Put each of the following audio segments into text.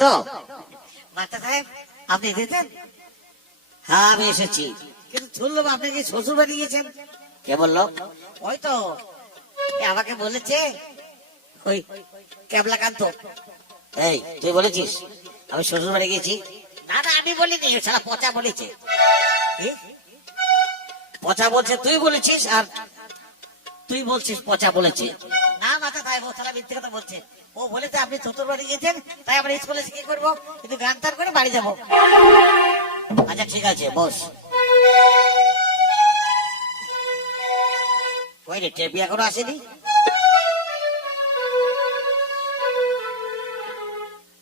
তো সাহেব, আপনি এসেছেন? হ্যাঁ আমি এসেছি। কিন্তু শুনলাম আপনি কি শ্বশুর বাড়ি গিয়েছেন? কে বলল? ওই তো আমাকে বলেছে, ওই কেবলাকান্ত এই, তুই বলেছিস? আমি শ্বশুর বাড়ি গেছি না না, আমি বলিনি সারা পচা বলেছে। পচা বলছে, তুই বলেছিস আর তুই বলছিস পচা বলেছে। ও সারা মিথ্যে কথা বলছে। ও বলেছে আপনি শ্বশুর বাড়ি গিয়েছেন তাই আমরা স্কুলে কি করব কিন্তু গান টান করে বাড়ি যাব। আচ্ছা ঠিক আছে বস। রে টেপি এখনও আসেনি?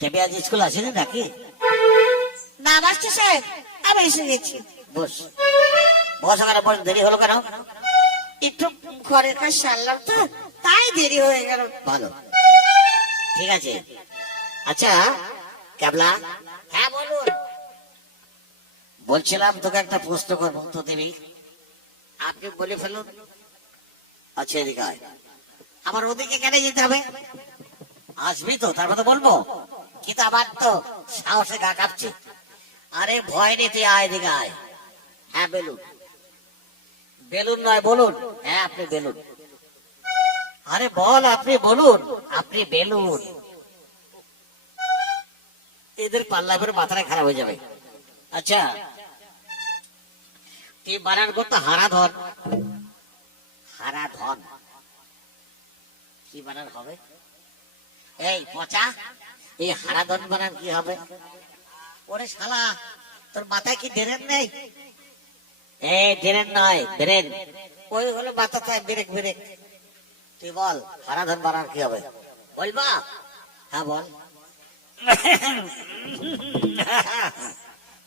টেপি আজ স্কুল আসেনি নাকি? না মাস্টার সাহেব আমি এসে গেছি। বস। বস বস দেরি হলো কেন? একটু ঘরের কাজ সারলাম তো তাই দেরি হয়ে গেল। ভালো ঠিক আছে। আচ্ছা ক্যাবলা। হ্যাঁ বলুন। বলছিলাম তোকে একটা প্রশ্ন করব তো দেবী? আপনি বলে ফেলুন। আচ্ছা এদিকে। আবার ওদিকে কেন যেতে হবে? আসবি তো তারপর তো বলব। কিন্তু আবার তো সাহসে গা কাঁপছে। আরে ভয় নেই তুই আয় এদিকে আয়। হ্যাঁ বলুন। বেলুন নয়, বলুন। হ্যাঁ আপনি বেলুন। আরে বল, আপনি বলুন। আপনি বেলুন। এদের পাল্লা করে মাথাটা খারাপ হয়ে যাবে। আচ্ছা। তুই বানান করতো হারা ধন। হারা ধন। কি বানান হবে? এই, পচা? এই হারা ধন বানান কি হবে? ওরে শালা, তোর মাথায় কি ডেরেন নেই? এই ড্রেন নয় ড্রেন ওই হলো মাথা চায় ব্রেক ব্রেক। তুই বল হারা ধন বানান কি হবে? বলবা হ্যাঁ বল।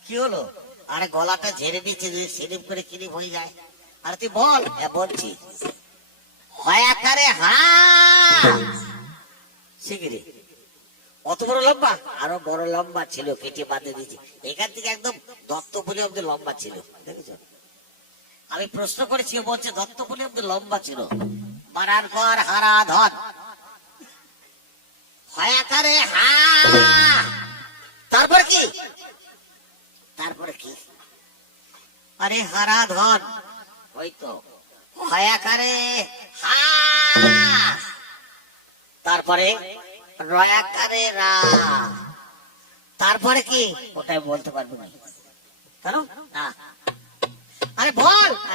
কি হলো? আরে গলাটা ঝেড়ে দিচ্ছে যে সিলিপ করে কিলিপ হয়ে যায়। আরে তুই বল। হ্যাঁ বলছি। হয়াকারে হা শিগিরি অত বড় লম্বা? আরও বড় লম্বা ছিল, কেটে বাঁধে দিয়েছি। এখান থেকে একদম দত্তপুলি অব্দি লম্বা ছিল, দেখেছ? আমি প্রশ্ন করেছি, ও বলছে দত্তপুলি অব্দি লম্বা ছিল। বানার পর হারা ধন। হয়াকারে হা। তারপর কি? তারপরে কি? আরে হারা ধন। ওই তো। হয়াকারে হা। তারপরে রয়াকারে রা। তারপরে কি? ওটাই বলতে পারব না। কেন? না।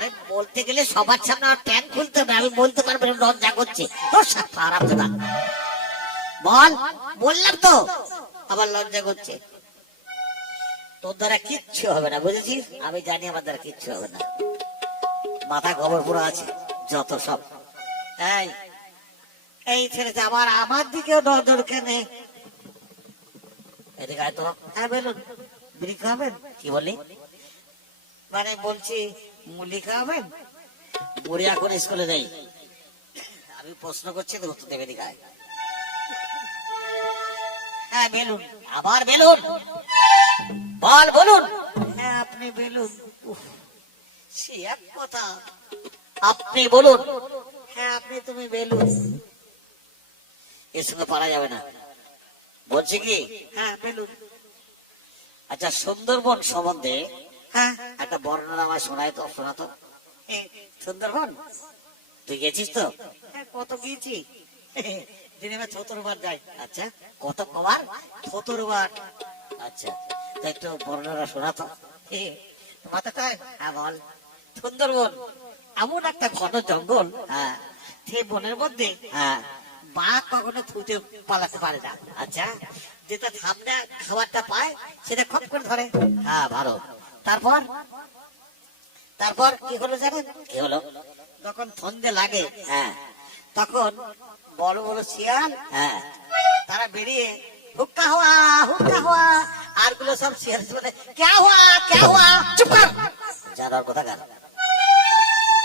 বল বলতে গেলে সবার সামনে আমার প্যান খুলতে হবে, আমি বলতে পারব লজ্জা করছে। বল, বললাম তো, আবার লজ্জা করছে। তোর দ্বারা কিচ্ছু হবে না, বুঝেছিস? আমি জানি আমার দ্বারা কিচ্ছু হবে না। মাথা খবর পুরো আছে, যত সব। এই এই ছেলেটা আবার আমার দিকেও নজর কেনে। এদিকে হ্যাঁ খাবেন কি বলি মানে বলছি মুলি খাবেন বুড়ি এখন স্কুলে নেই আমি প্রশ্ন করছি তো উত্তর দেবে এদিকে হ্যাঁ বেলুন। আবার বেলুন। বল বলুন। হ্যাঁ আপনি বেলুন। সে এক কথা। আপনি বলুন। হ্যাঁ আপনি তুমি বেলুন। এর সঙ্গে পারা যাবে না। বলছি কি? হ্যাঁ বেলুন। আচ্ছা সুন্দরবন সম্বন্ধে হ্যাঁ। একটা বর্ণনা আমায় শোনায় তো শোনাতো। সুন্দরবন? তুই গেছিস তো? হ্যাঁ কত গিয়েছি। দিনে বার যাই। আচ্ছা। কত কবার? সতেরো বার আচ্ছা তা একটু বর্ণনা শোনাতো। মাথাটায় হ্যাঁ বল। সুন্দরবন এমন একটা ঘন জঙ্গল হ্যাঁ। সেই বনের মধ্যে হ্যাঁ। বাঘ কখনো ছুটে পালাতে পারে না। আচ্ছা। যেটা সামনে খাবারটা পায় সেটা খপ করে ধরে। হ্যাঁ ভালো। তারপর? তারপর কি হলো জানেন? কি হলো? যখন সন্ধে লাগে। হ্যাঁ। তখন বড় বড় শিয়াল হ্যাঁ। তারা বেরিয়ে হুক্কা হওয়া হুক্কা হওয়া আরগুলো সব শিয়াল বলে ক্যা হওয়া ক্যা হওয়া চুপ কর। জানার কথা কার।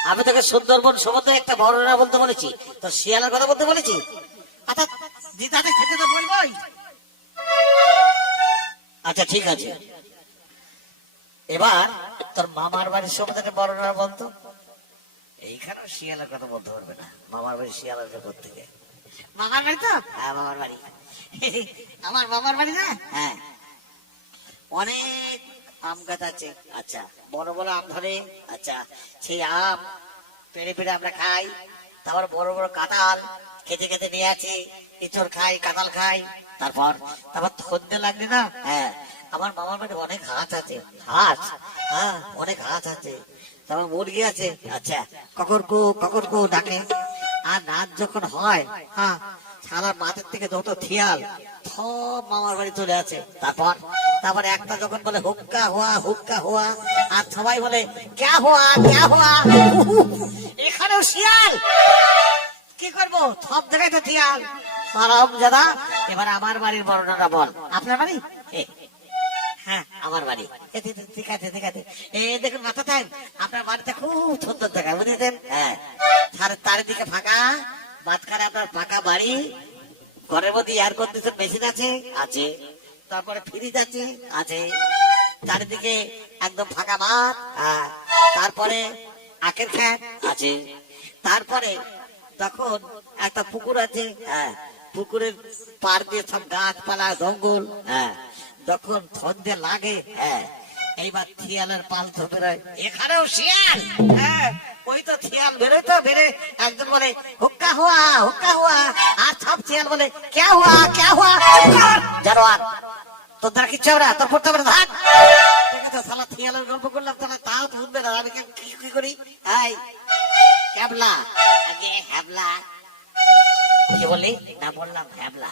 আমি তোকে সুন্দরবন সম্বন্ধে একটা বর্ণনা বলতে বলেছি। তো শিয়ালের কথা বলতে বলেছি? আচ্ছা দিদাতে খেতে তো বলবোই। আচ্ছা ঠিক আছে। এবার তোর মামার বাড়ির একটা বর্ণনা বলতো। এইখানে শিয়ালের কথা বলতে পারবে না। মামার বাড়ি শিয়ালের ব্যাপার থেকে মামার বাড়ি তো? হ্যাঁ মামার বাড়ি। আমার মামার বাড়ি না? হ্যাঁ। অনেক আম গাছ আছে। আচ্ছা বড় বড় আম ধরে। আচ্ছা সেই আম পেড়ে পেড়ে আমরা খাই। তারপর বড় বড় কাঁঠাল খেতে খেতে নিয়ে আছি এঁচড় খাই কাঁঠাল খাই। তারপর তারপর সন্ধ্যে লাগলে না? হ্যাঁ আমার মামার বাড়ি অনেক হাঁস আছে। হাঁস হ্যাঁ অনেক হাঁস আছে। তারপর মুরগি আছে আচ্ছা কখন কো কখন কো ডাকে? আর রাত যখন হয় হ্যাঁ সারা মাঠের থেকে যত থিয়াল সব মামার বাড়ি চলে আছে তারপর, তারপরে একটা যখন বলে, হুক্কা হওয়া হুক্কা হওয়া আর সবাই বলে, ক্যা হওয়া ক্যা হওয়া এখানেও শিয়াল। কি করব? সব জায়গায় তো থিয়াল হারাম দাদা এবার আমার বাড়ির বর্ণনা বল। আপনার বাড়ি? হ্যাঁ আমার বাড়ি। ঠিক- আছে ঠিক আছে এ, দেখুন, মাথা আপনার বাড়িটা খুব সুন্দর বুঝেছেন? হ্যাঁ। চারিদিকে ফাঁকা, মাঝখানে আপনার ফাঁকা বাড়ি। ঘরের মধ্যে এয়ার কন্ডিশন মেশিন আছে আছে। তারপরে ফ্রিজ আছে আছে। চারিদিকে একদম ফাঁকা মাঠ হ্যাঁ। তারপরে আখের খ্যাত আছে। তারপরে তখন একটা পুকুর আছে হ্যাঁ। পুকুরের পার দিয়ে সব গাছপালা, জঙ্গল হ্যাঁ। যখন সন্ধে লাগে হ্যাঁ এইবার থিয়ালের পাল তো বেরোয় এখানেও শিয়াল হ্যাঁ ওই তো শিয়াল বেরোয় তো বেরে একজন বলে, হুক্কা হুয়া হুক্কা হুয়া। আর সব শিয়াল বলে, ক্যা হুয়া ক্যা হুয়া? জানোয়ার তোর দ্বারা কিচ্ছু হবে না, তোর পড়তে হবে না সালা থিয়ালের গল্প করলাম, তাহলে তাও না, আমি কি- করি? এই ক্যাবলা হ্যাবলা। কি বললি না বললাম হ্যাবলা।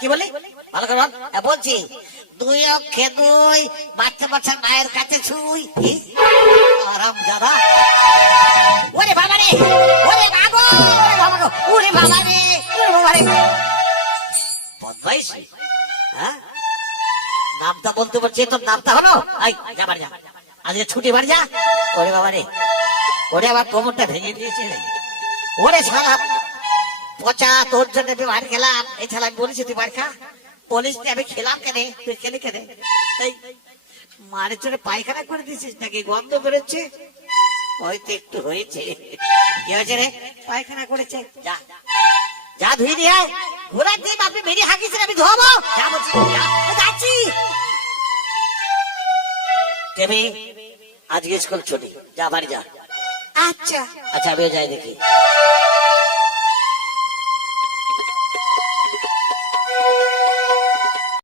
কি বলি? ভালো করে বল। বলছি, দুই অক্ষে দুই, বাচ্চা বাচ্চা মায়ের কাছে ছুই। আরাম দাদা ওরে বাবা রে, ওরে বাবা ওরে বাবা রে, ওরে বাবা রে। বদমাইশি হ্যাঁ? নামটা বলতে পারছি, তোর নামটা হলো? যা বাড়ি যা। আজকে ছুটি, বাড়ি যা। ওরে বাবা রে, ওরে আবার কোমরটা ভেঙে দিয়েছে। ওরে শালা পচা তোর জন্য আমি মার খেলাম এই শালা আমি বলেছি তুই মার খা। বলিস তুই আমি খেলাম কেন? তুই খেলে কেন? এই মারের জন্য পায়খানা করে দিয়েছিস নাকি? গন্ধ বেরোচ্ছে? হয়তো একটু হয়েছে। কি হয়েছে রে? পায়খানা করেছে। যা। যা ধুই দিয়ে আয়। ঘোড়ার ডিম আপনি বেরিয়ে হাঁকিয়েছেন আমি ধোবো যা বলছি যাচ্ছি। টেমি আজকে স্কুল ছুটি। যা বাড়ি যা। আচ্ছা। আচ্ছা আমিও যাই দেখি।